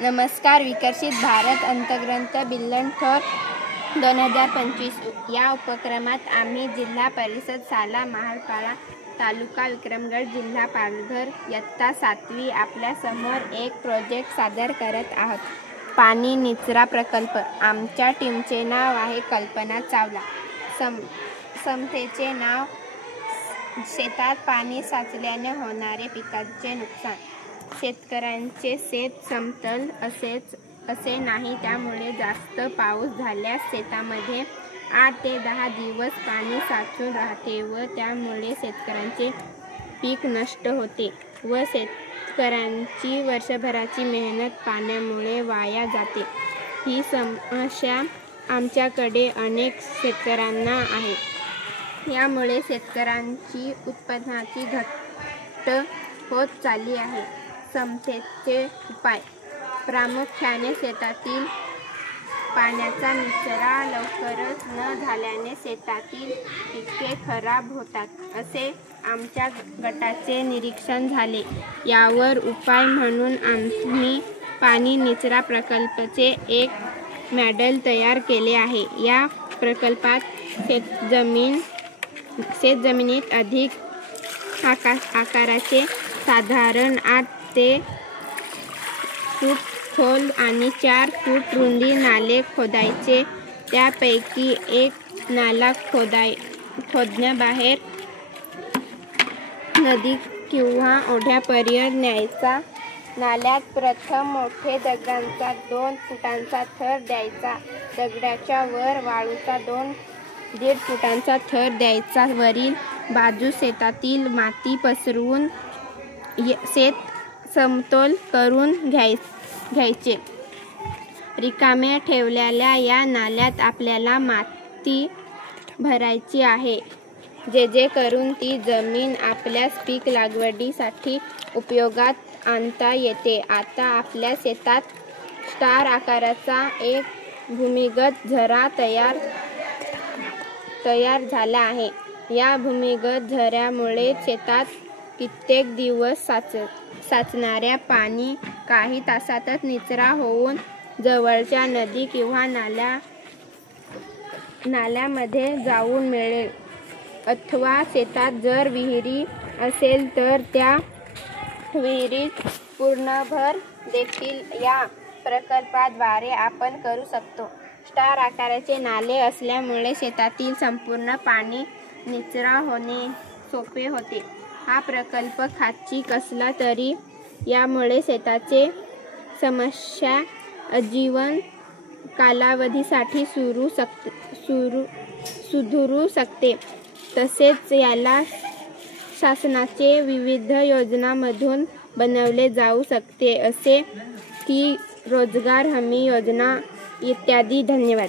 नमस्कार. विकसित भारत अंतर्गत बिल्हणथोर 2025 या उपक्रमात आम्ही जिल्हा परिषद शाळा महालपाडा, तालुका विक्रमगड, जिल्हा पालघर इयत्ता 7वी आपल्या समोर एक प्रोजेक्ट सादर करत आहोत. पाणी निचरा प्रकल्प. आमच्या टीमचे नाव आहे कल्पना चावला. समतेचे नाव शेतात पाणी साचल्याने होणारे पिकांचे नुकसान. शेतकऱ्यांचे शेत समतल असे नाही, त्यामुळे जास्त पाऊस झाल्यास शेतामध्ये 8 ते 10 दिवस पाणी साचून राहते व त्यामुळे शेतकऱ्यांचे पीक नष्ट होते व शेतकऱ्यांची वर्षभराची मेहनत पाण्यामुळे वाया जाते. ही समस्या आमच्याकडे अनेक शेतकऱ्यांना आहे. यामुळे शेतकऱ्यांची उत्पन्नाची घट होत चालली आहे. समतेचे उपाय. प्रामुख्याने शेतातील पाण्याचा निचरा लवकरच न झाल्याने शेतातील पिके खराब होतात, असे आमच्या गटाचे निरीक्षण झाले. यावर उपाय म्हणून आम्ही पाणी निचरा प्रकल्पाचे एक मॉडेल तयार केले आहे. या प्रकल्पात शेतजमिनीत अधिक आकाराचे साधारण 8 ते फूट खोल आणि 4 फूट रुंदी नाले खोदायचे. त्यापैकी एक नाला खोदण्याबाहेर नदी किंवा ओढ्यापर्यंत न्यायचा. नाल्यात प्रथम मोठे दगडांचा 2 फुटांचा थर द्यायचा. दगडाच्या वर वाळूचा 2-1.5 फुटांचा थर द्यायचा. वरील बाजूस शेतातील माती पसरवून शेत समतोल करून घ्यायचे. रिकाम्या ठेवलेल्या या नाल्यात आपल्याला माती भरायची आहे, जेणेकरून ती जमीन आपल्यास पीक लागवडीसाठी उपयोगात आणता येते. आता आपल्या शेतात स्टार आकाराचा एक भूमिगत झरा तयार झाला आहे. या भूमिगत झऱ्यामुळे शेतात कित्येक दिवस साचणाऱ्या पाणी काही तासातच निचरा होऊन जवळच्या नदी किंवा नाल्यामध्ये जाऊन मिळेल. अथवा शेतात जर विहिरी असेल तर त्या विहिरीत पूर्णभर देखील या प्रकल्पाद्वारे आपण करू शकतो. स्टार आकाराचे नाले असल्यामुळे शेतातील संपूर्ण पाणी निचरा होणे सोपे होते. हा प्रकल्प खर्चिक असला तरी यामुळे शेताची समस्या आजीवन कालावधीसाठी सुधारू शकते. तसेच याला शासनाचे विविध योजनांमधून बनवले जाऊ शकते, जसे की रोजगार हमी योजना इत्यादी. धन्यवाद.